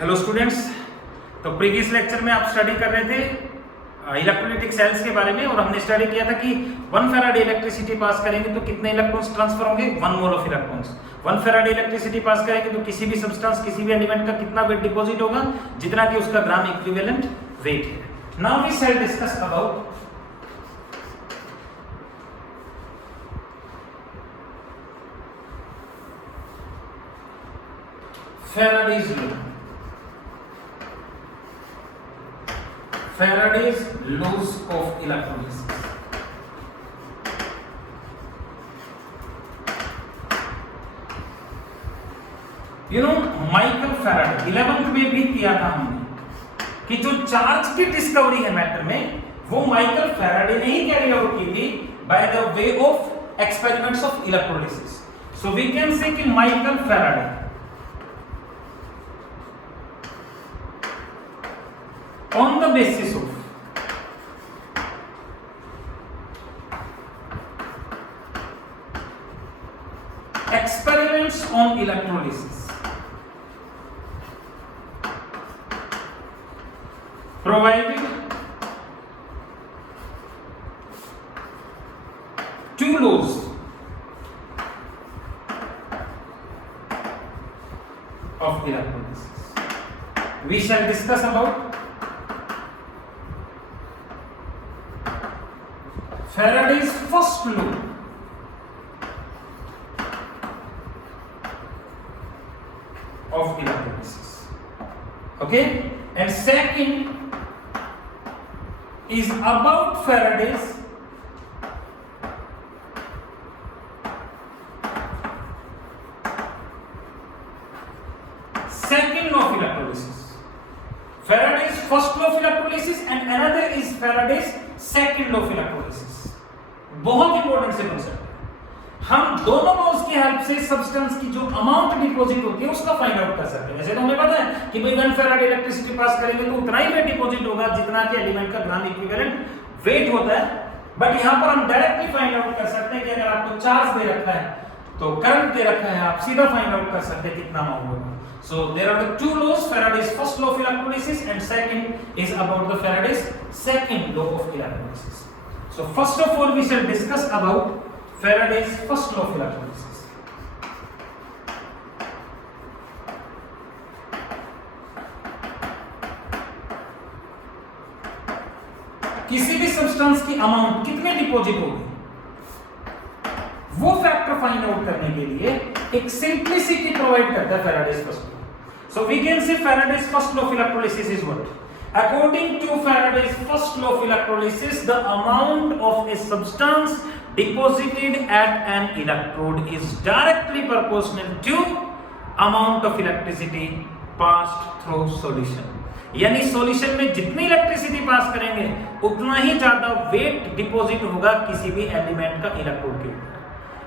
Hello students. तो previous lecture में आप स्टडी कर रहे थे इलेक्ट्रोलाइटिक सेल्स के बारे में और हमने स्टडी किया था कि 1 फैराडे इलेक्ट्रिसिटी पास करेंगे तो कितने इलेक्ट्रॉन्स ट्रांसफर होंगे 1 mole of electrons. 1 Faraday electricity pass करेंगे तो किसी भी सब्सटेंस किसी भी एलिमेंट का कितना वेट डिपॉजिट होगा जितना कि उसका ग्राम इक्विवेलेंट वेट है। Now we shall discuss about Faraday's law. Faraday's laws of electrolysis. You know, Michael Faraday 11th में भी किया था हमने कि जो चार्ज की डिस्कवरी है मैटर में वो माइकल फैराडे ने ही कैरी आउट की थी by the way of experiments of electrolysis. So we can say कि Michael Faraday on the basis of experiments on electrolysis provided two laws of electrolysis. We shall discuss about Faraday's first law of electrolysis. Okay, and second is about Faraday's second law of electrolysis. Faraday's first law of electrolysis and another is Faraday's second law of electrolysis. बहुत important से concept है। हम दोनों laws की help से substance की जो amount deposit होती है उसका फाइंड आउट कर सकते हैं। वैसे तो हमें पता है कि भाई 1 फैराडे इलेक्ट्रिसिटी पास करेंगे तो उतना ही वेट डिपॉजिट होगा जितना कि एलिमेंट का ग्राम इक्विवेलेंट वेट होता है। बट यहां पर हम डायरेक्टली फाइंड आउट कर सकते हैं कि अगर आपको चार्ज दे रखा है तो करंट दे रखा है, आप सीधा फाइंड आउट कर सकते हैं कितना अमाउंट होगा। So there are the two laws, Faraday's first law of electrolysis and second is about the Faraday's second law of electrolysis. So first of all we shall discuss about Faraday's first law of electrolysis. किसी भी substance की amount कितने deposit होगी वो factor find out करने के लिए एक सिंप्लिसिटी प्रोवाइड करता है Faraday's first law. So we can say Faraday's first law of electrolysis is what? According to Faraday's first law of electrolysis, the amount of a substance deposited at an electrode is directly proportional to amount of electricity passed through solution. यानी solution में जितनी electricity pass करेंगे उतना ही ज्यादा wait deposit होगा किसी भी element का इलेक्ट्रोड के ऊपर।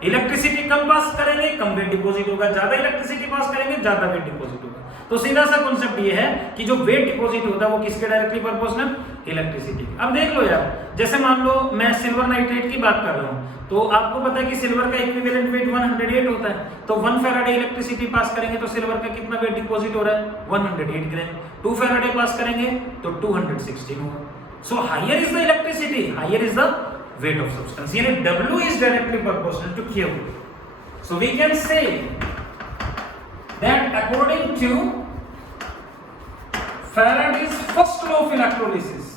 इलेक्ट्रिसिटी कम पास करेंगे कम वेट डिपॉजिट होगा, ज्यादा इलेक्ट्रिसिटी पास करेंगे ज्यादा वेट डिपॉजिट होगा। तो सीधा सा कॉन्सेप्ट ये है कि जो वेट डिपॉजिट होता है वो किसके डायरेक्टली प्रोपोर्शनल इलेक्ट्रिसिटी। अब देख लो यार, जैसे मान लो मैं सिल्वर नाइट्रेट की बात कर रहा हूं तो आपको पता है कि सिल्वर का इक्विवेलेंट वेट 108 होता है। तो 1 फैराडे इलेक्ट्रिसिटी पास करेंगे तो सिल्वर का कितना वेट डिपॉजिट हो रहा है 108 ग्राम। 2 फैराडे पास करेंगे तो 216 होगा। So higher is the electricity, higher is the weight of substance. यानी W is directly proportional to Q. So we can say that according to Faraday's first law of electrolysis,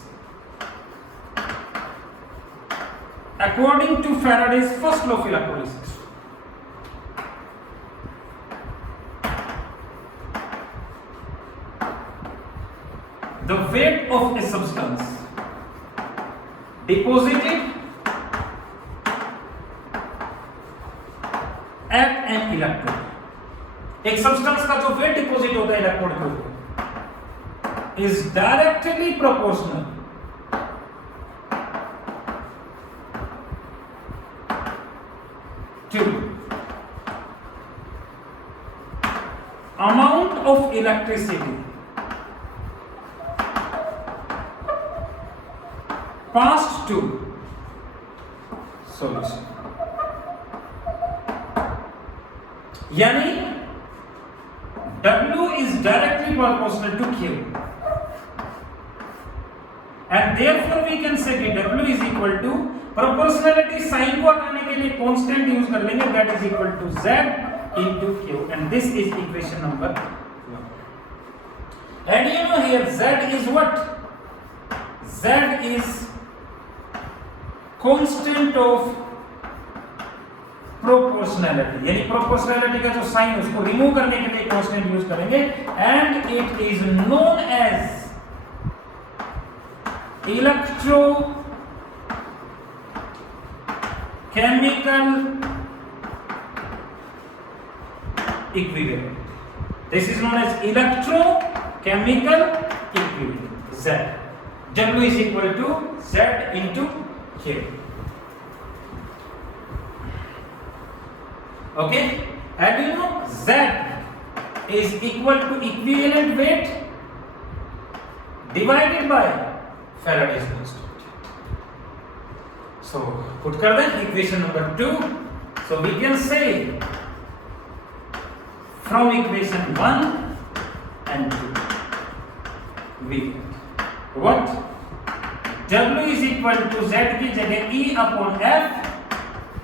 according to Faraday's first law of electrolysis, the weight of a substance deposited at an electrode, एक substance का जो weight deposit होता है electrode के ऊपर is directly proportional to amount of electricity passed to solution. यानी W is directly proportional to Q. And therefore we can say कि W is equal to proportionality sign को हटाने के लिए constant use कर लेंगे, that is equal to Z into Q, and this is equation number 1. And you know here Z is what? Z is constant of proportionality, यानी proportionality का जो sign उसको रिमूव करने के लिए constant यूज करेंगे, and it is known as electrochemical equivalent. This is known as electrochemical equivalent. Z. W is equal to Z into Q. Okay, and you know Z is equal to equivalent weight divided by Faraday's constant. So put कर दें equation number 2. So we can say from equation 1 and 2 we get what? W is equal to Z की जगह E upon F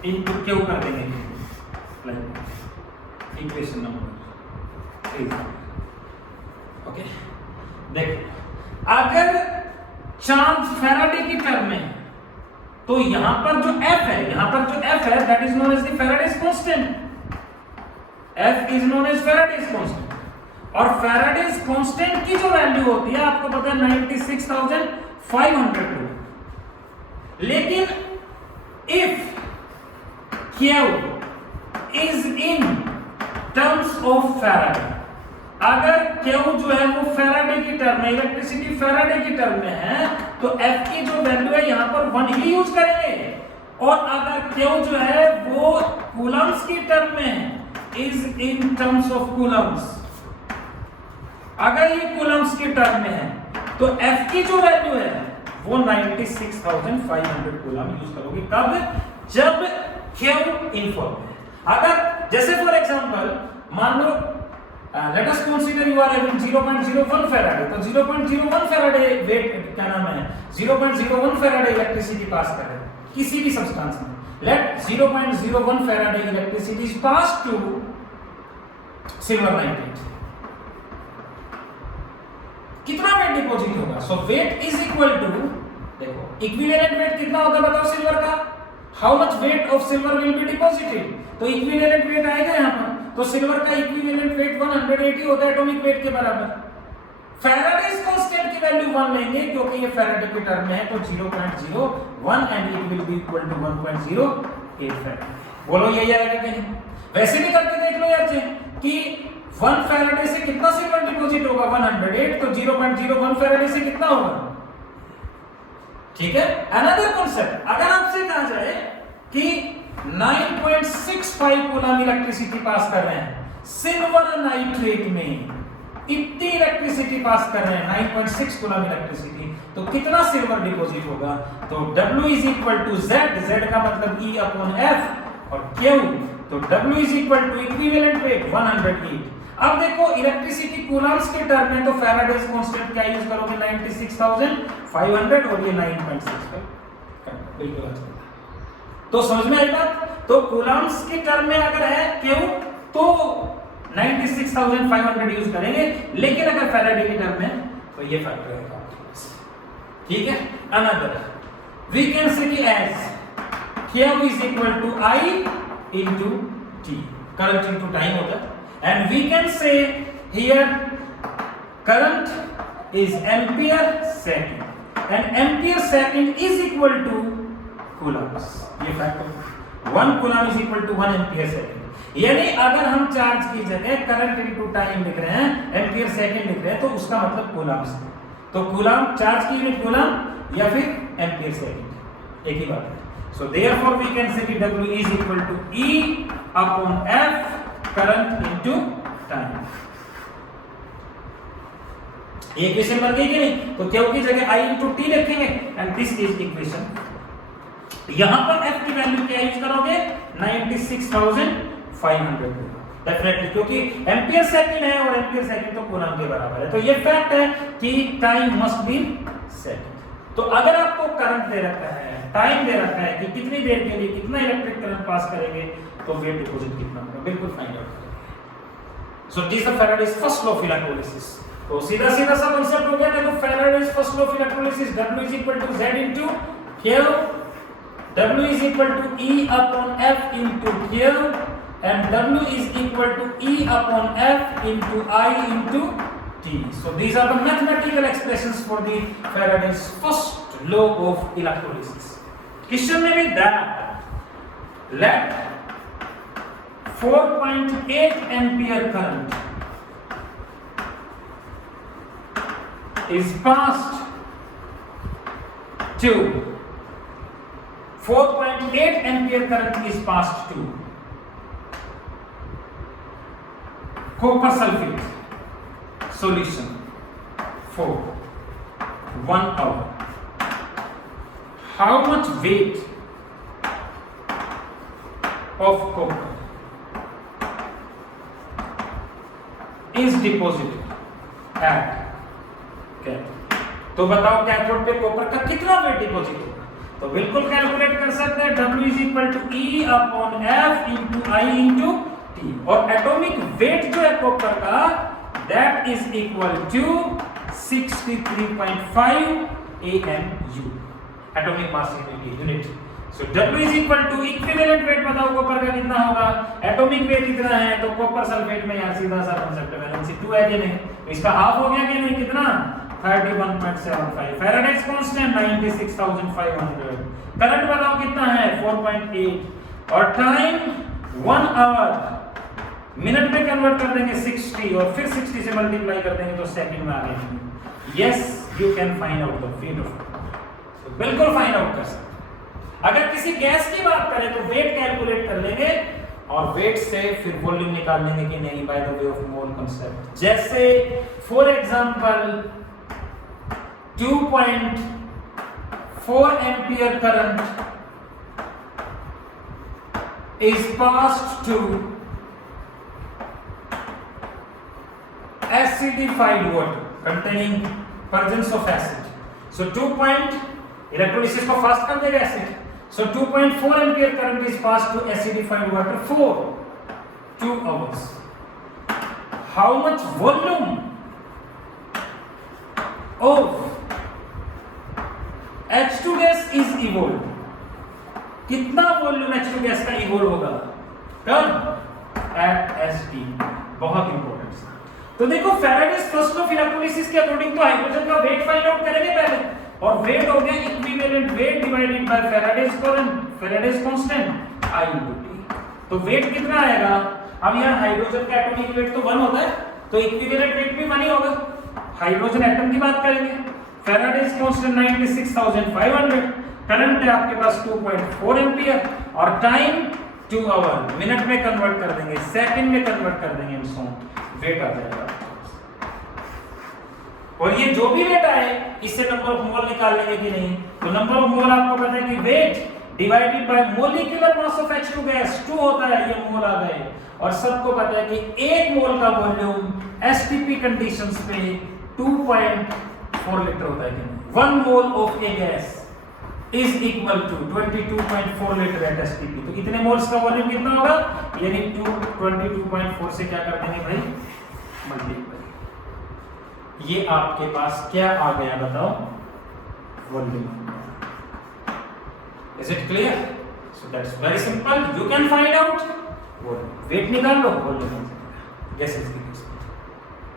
into Q कर देंगे, like equation number 3. Okay, देखो अगर charge Faraday की term में है तो यहां पर जो F है that is known as the Faraday's constant. F is known as Faraday's constant, और फैराडेज कांस्टेंट की जो वैल्यू होती है आपको पता है 96,500. लेकिन if Q is in terms of Faraday, अगर Q जो है वो फैराडे की टर्म में, इलेक्ट्रिसिटी फैराडे की टर्म में है, तो F की जो वैल्यू है यहां पर 1 ही यूज करेंगे. और अगर Q जो है वो कूलम्स की टर्म में है, is in terms of Coulomb's, अगर ये कूलम्स की टर्म में है तो F की जो वैल्यू है वो 96,500 कूलम यूज करोगे. कब? जब Q इनफॉर्म है. अगर जैसे फॉर एग्जांपल मान लो let us consider you are having 0.01 Faraday, तो 0.01 फैराडे वेट क्या नाम है, 0.01 फैराडे इलेक्ट्रिसिटी पास कर रहे हैं किसी भी सब्सटेंस में. Let 0.01 faraday electricity is pass to silver 98. कितना वेट डिपॉजिट होगा? So weight is equal to, देखो इक्विवेलेंट वेट कितना होता है बताओ सिल्वर का, how much weight of silver will be deposited. तो इक्विवेलेंट वेट आएगा यहां पर, तो सिल्वर का इक्विवेलेंट वेट 180 होता है एटॉमिक वेट के बराबर. फैराडेज कांस्टेंट की वैल्यू 1 लेंगे क्योंकि ये फैराडे की टर्म में है, तो 0.01 and it will be equal to 1.08 faraday. बोलो यही आएगा कि नहीं? वैसे भी करके देख लो यार कि 1 फैराडे से कितना सिल्वर डिपॉजिट होगा, 108, तो 0.01 फैराडे से कितना होगा. ठीक है. अनदर कांसेप्ट, अगर आपसे कहा जाए कि 9.65 कूलम इलेक्ट्रिसिटी पास कर रहे हैं सिल्वर नाइट्रेट में, इतनी इलेक्ट्रिसिटी पास कर रहे हैं 9.6 कूलम इलेक्ट्रिसिटी, तो कितना सिल्वर डिपॉजिट होगा. तो W is equal to Z, Z का मतलब E अपॉन F, और Q, तो W is equal to equivalent weight 108. अब देखो इलेक्ट्रिसिटी कूलम्स के टर्म में, तो फैराडेज कांस्टेंट क्या यूज करोगे, 96,500 और ये 9.65. बिल्कुल अच्छा, तो समझ में आई बात. तो कूलम्स के टर्म में अगर है Q तो 96,500 यूज करेंगे, लेकिन अगर फैराडे की टर्म में तो ये फैक्टर है. ठीक है. अनदर वी कैन से कि as Q is equal to I into T, current into time होता है. And we can say here current is ampere second and ampere second is equal to coulombs. ये factor 1 coulomb is equal to 1 ampere second. यानी अगर हम charge की जगह current into time लिख रहे हैं, एम्पियर सेकंड लिख रहे हैं, तो उसका मतलब कूलम्स. तो कूलम चार्ज की यूनिट कूलम या फिर एम्पियर सेकंड, एक ही बात है. So therefore we can say कि W is equal to E upon F current into time. ये इक्वेशन बन गई कि नहीं? तो Q की जगह I इनटू T लिखेंगे एंड दिस इज इक्वेशन. यहां पर F की वैल्यू क्या यूज करोगे, 96,500. डेफिनेटली, क्योंकि एम्पियर सेकंड है और एम्पियर सेकंड तो कूलम के बराबर है। तो ये फैक्ट है कि टाइम मस्ट बी सेकंड। तो अगर आपको करंट दे रखा है, टाइम दे रखा है कि कितनी देर के लिए कितना इलेक्ट्रिक करंट पास करेंगे, तो वेट डिपॉजिट कितना होगा बिल्कुल फाइंड आउट करेंगे। So this is Faraday's first law of electrolysis. तो सीधा सीधा सा कांसेप्ट हो गया। देखो Faraday's first law of electrolysis, W is equal to Z into Q, W is equal to E upon F into Q, and W is equal to E upon F into I into T. So these are the mathematical expressions for the Faraday's first law of electrolysis. Question में भी that let 4.8 ampere current is passed to 4.8 ampere current is passed to copper sulfate solution for 1 hour. How much weight of copper is deposited at cathode? तो बताओ cathode पे copper का कितना weight deposit होगा? तो बिल्कुल कैलकुलेट कर सकते हैं, W is equal to E upon F into I into T, और एटॉमिक वेट जो है कॉपर का that is equal to 63.5 AMU, atomic mass unit. So W is equal to equivalent weight बताओ कॉपर का कितना होगा, एटॉमिक वेट कितना है, तो कॉपर सल्फेट में यार सीधा सा कांसेप्ट है, वैलेंसी 2 है कि नहीं, तो इसका हाफ हो गया कि नहीं, कितना 31.75, फैराडेज कांस्टेंट 96,500, करंट बताओ कितना है 4.8, और टाइम 1 आवर मिनट में कन्वर्ट कर देंगे 60 और फिर 60 से मल्टीप्लाई कर देंगे तो सेकंड में आ जाएंगे। Yes you can find out the weight of, तो बिल्कुल फाइंड आउट कर सकते। अगर किसी गैस की बात करें तो वेट कैलकुलेट कर लेंगे और वेट से फिर वॉल्यूम निकाल लेंगे कि नहीं, by the way of mole concept. जैसे for example 2.4 ampere current is passed to acidified water containing presence of acid. So 2. Electrolysis को फास्ट कर देगा acid. So 2.4 ampere current is passed to acidified water for 2 hours. How much volume of H2 gas is evolved? कितना volume H2 gas का evolve होगा? कब? At ST। बहुत important. तो देखो Faraday's first law of electrolysis के according तो hydrogen का वेट फाइंड आउट करेंगे पहले, और वेट हो गया equivalent weight divided by Faraday's current, Faraday's constant I into T। तो वेट कितना आएगा? अब यहाँ हाइड्रोजन का एटॉमिक वेट तो 1 होता है, तो इक्विवेलेंट वेट भी 1 ही होगा। हाइड्रोजन एटम की बात करेंगे, फैराडेज कांस्टेंट 96,500, करंट है आपके पास 2.4 एम्पियर, और टाइम 2 आवर, मिनट में कन्वर्ट कर देंगे, सेकंड में कन्वर्ट कर देंगे, सो वेट आ जाएगा। और ये जो भी वेट आए इससे नंबर ऑफ मोल निकाल लेंगे कि नहीं, तो नंबर ऑफ मोल आपको पता है कि wait divided bye molecular mass of H2 gas 2 होता है, ये मोल आ गए। और सबको पता है कि 1 मोल का वॉल्यूम STP कंडीशंस पे 2.4 लीटर होता है कि नहीं। 1 mole of A gas is equal to 22.4 litre at STP। तो इतने मोल्स का वॉल्यूम कितना होगा, यानी 22.4 से क्या कर देंगे भाई, मल्टीप्लाई। ये आपके पास क्या आ गया बताओ, volume. Is it clear? So that's very simple, you can find out volume, weight निकाल लो, वॉल्यूम गैसेस की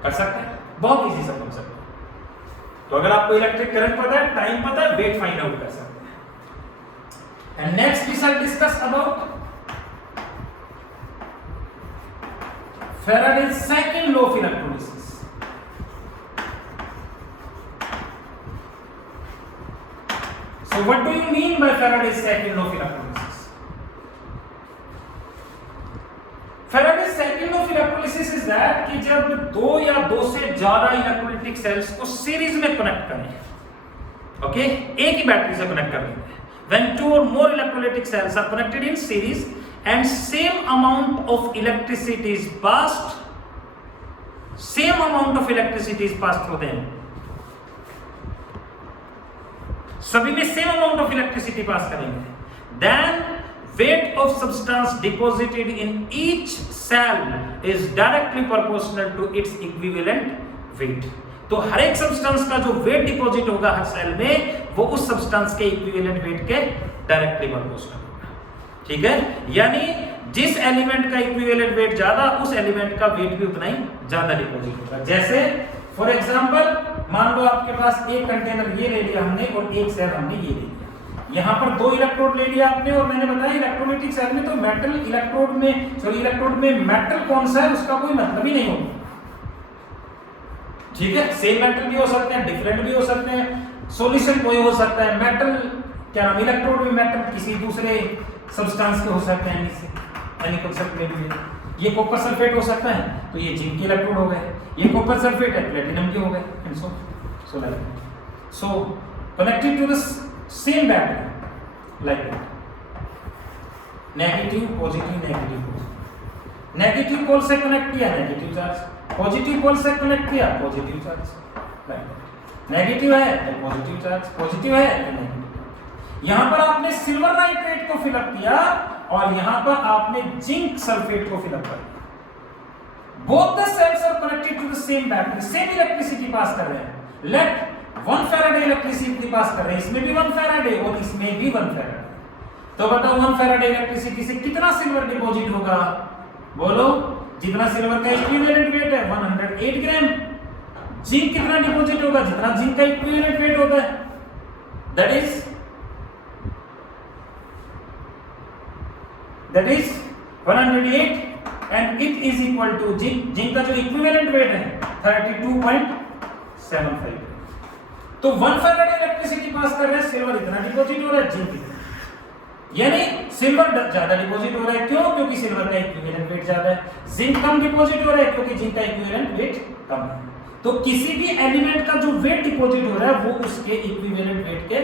कर सकते हैं, बहुत इजी सा कांसेप्ट। तो अगर आपको इलेक्ट्रिक करंट पता है, टाइम पता है, वेट फाइंड आउट कर सकते हैं। And next we shall discuss about Faraday's second law of electrolysis. So what do you mean by Faraday's second law of electrolysis? Faraday's second law of electrolysis is that कि जब 2 या 2 से ज्यादा electrolytic sales को series में connect करें, okay, एक ही battery से कनेक्ट कर देंगे। When 2 or more electrolytic cells are connected in series, and same amount of electricity is passed through them. सभी में same amount of electricity pass करेंगे. Then weight of substance deposited in each cell is directly proportional to its equivalent weight. तो हर एक substance का जो weight deposit होगा हर cell में वो उस सब्सटेंस के इक्विवेलेंट वेट के डायरेक्टली प्रोपोर्शनल होगा. ठीक है, यानी जिस एलिमेंट का इक्विवेलेंट वेट ज्यादा उस एलिमेंट का वेट भी उतना ही ज्यादा डिपॉजिट होगा. जैसे फॉर एग्जांपल मान लो आपके पास एक कंटेनर ये ले लिया हमने और एक सेल हमने ये ले लिया. यहाँ पर दो इलेक्ट्रोड ले लिया आपने और मैंने बताया इलेक्ट्रोलाइटिक सेल में तो मेटल इलेक्ट्रोड में मेटल कौन सा है उसका कोई मतलब ही नहीं होगा. ठीक है, सेम मेटल भी हो सकते हैं, डिफरेंट भी हो सकते हैं, सॉल्यूशन कोई हो सकता है. मेटल क्या नाम, इलेक्ट्रोड भी मेटल किसी दूसरे सब्सटेंस के हो सकते हैं. यानी कांसेप्ट में भी ये कॉपर सल्फेट हो सकता है तो ये जिंक के इलेक्ट्रोड हो गए, ये कॉपर सल्फेट है प्लेटिनम के हो गए, and so connected to the same battery like that. Negative positive negative pole से कनेक्ट किया नेगेटिव चार्ज, पॉजिटिव पोल से कनेक्ट किया पॉजिटिव चार्ज. नेगेटिव है तो पॉजिटिव चार्ज, पॉजिटिव है तो नेगेटिव. यहां पर आपने सिल्वर नाइट्रेट को फिलअप किया और यहां पर आपने जिंक सल्फेट को फिलअप कर दिया. Both the cells are connected to the same battery, same electricity pass कर रहे हैं. लेट 1 फैराडे इलेक्ट्रिसिटी पास कर रहे हैं, इसमें भी 1 फैराडे और इसमें भी 1 फैराडे. तो बताओ 1 फैराडे इलेक्ट्रिसिटी से कितना सिल्वर डिपॉजिट होगा? बोलो, जितना सिल्वर का इक्विवेलेंट वेट है 108 ग्राम. जिंक कितना डिपॉजिट होगा? जितना जिंक का इक्विवेलेंट वेट होता है that is 108 and it is equal to zinc का जो इक्विवेलेंट वेट है 32.75. तो 1 फैराडे इलेक्ट्रिसिटी पास कर रहे हैं, सिल्वर इतना डिपॉजिट हो रहा है, जिंक इतना. यानी सिल्वर ज्यादा डिपॉजिट हो रहा है. क्यों? क्योंकि सिल्वर का इक्विवेलेंट वेट ज्यादा है. जिंक कम डिपॉजिट हो रहा है क्योंकि जिंक का इक्विवेलेंट वेट कम है. तो किसी भी एलिमेंट का जो वेट डिपॉजिट हो रहा है वो उसके इक्विवेलेंट वेट के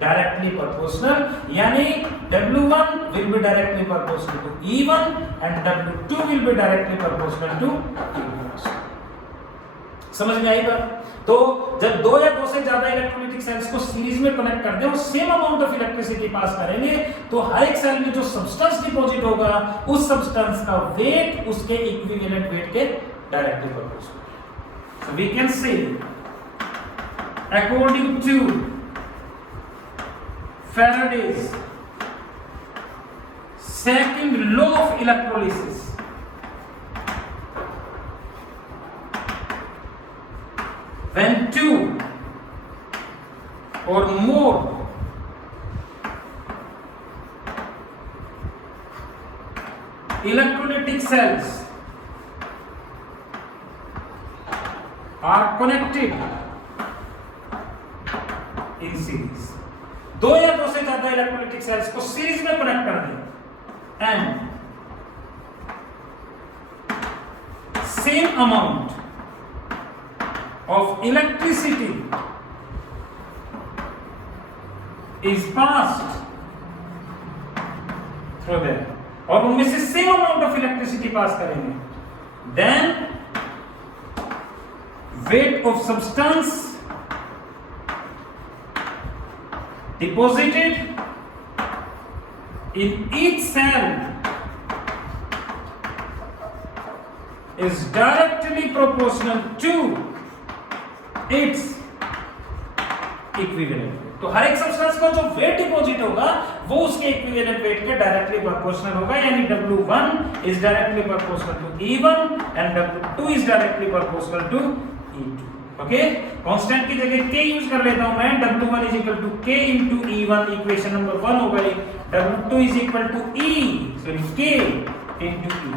डायरेक्टली प्रोपोर्शनल. यानी W1 will be directly proportional to E1 and W2 will be directly proportional to E1. समझ में आई बात? तो जब दो या दो से ज्यादा इलेक्ट्रोलाइटिक सेल्स को सीरीज में कनेक्ट कर दें और same amount of electricity pass करेंगे तो हर एक सेल में जो सब्सटेंस डिपॉजिट होगा उस सब्सटेंस का वेट उसके इक्विवेलेंट वेट के directly proportional. So we can say according to Faraday's second law of electrolysis, when two or more electrolytic cells are connected in series, दो या दो से ज्यादा इलेक्ट्रोलाइटिक सेल्स को सीरीज में कनेक्ट कर दें and same amount of electricity is passed through them और उनमें से same amount of electricity pass करेंगे, then weight of substance deposited in each cell is directly proportional to its equivalent. तो हर एक सब्सटेंस का जो वेट डिपॉजिट होगा वो उसके इक्विवेलेंट वेट के डायरेक्टली प्रोपोर्शनल होगा. यानी W1 is directly proportional to E1 and W2 is directly proportional to E2. Okay, constant की जगह k यूज कर लेता हूं मैं. W1 is equal to k into E1, equation number 1 हो गई. W2 is equal to k into E,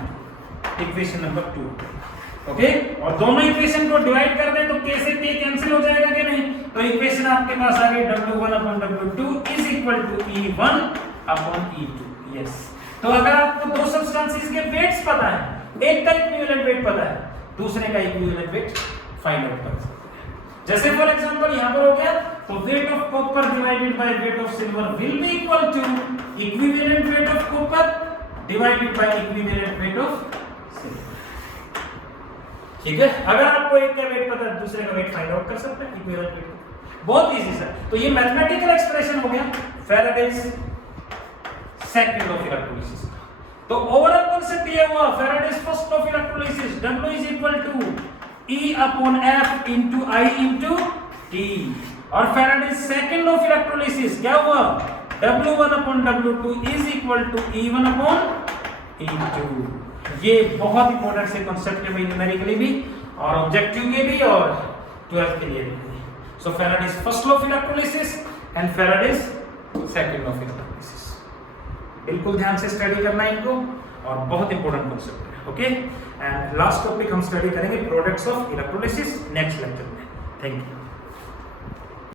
equation number 2. Okay, और दोनों इक्वेशन को डिवाइड कर दें तो k से k कैंसिल हो जाएगा कि नहीं? तो इक्वेशन आपके पास आ गई W1 upon W2 is equal to E1 upon E2. Yes, तो अगर आपको दो सब्सटेंसेस के वेट्स पता है, एक का इक्विवेलेंट वेट पता है, दूसरे का इक्विवेलेंट वेट फाइंड आउट कर सकते हैं. जैसे फॉर एग्जांपल यहां पर हो गया तो weight of copper divided by weight of silver will be equal to equivalent weight of copper divided by equivalent weight of cylinder. ठीक है, अगर आपको एक का वेट पता है दूसरे का वेट फाइंड आउट कर सकते हैं इक्विवेलेंट वेट। बहुत इजी सर। तो ये मैथमेटिकल एक्सप्रेशन हो गया Faraday's second law of electrolysis. तो ओवरऑल कांसेप्ट ये हुआ Faraday's first law of electrolysis, W is equal to E upon F into I into T। और Faraday's second law of electrolysis क्या हुआ, W1 upon W2 is equal to E1 upon E2। ये बहुत important से concept है भाई, numerically भी और ऑब्जेक्टिव के भी और 12th के लिए भी। So Faraday's first law of electrolysis and Faraday's second law of electrolysis। बिल्कुल ध्यान से स्टडी करना है इनको और बहुत इंपॉर्टेंट कॉन्सेप्ट है। ओके, एंड लास्ट टॉपिक हम स्टडी करेंगे products of electrolysis next lecture में। Thank you.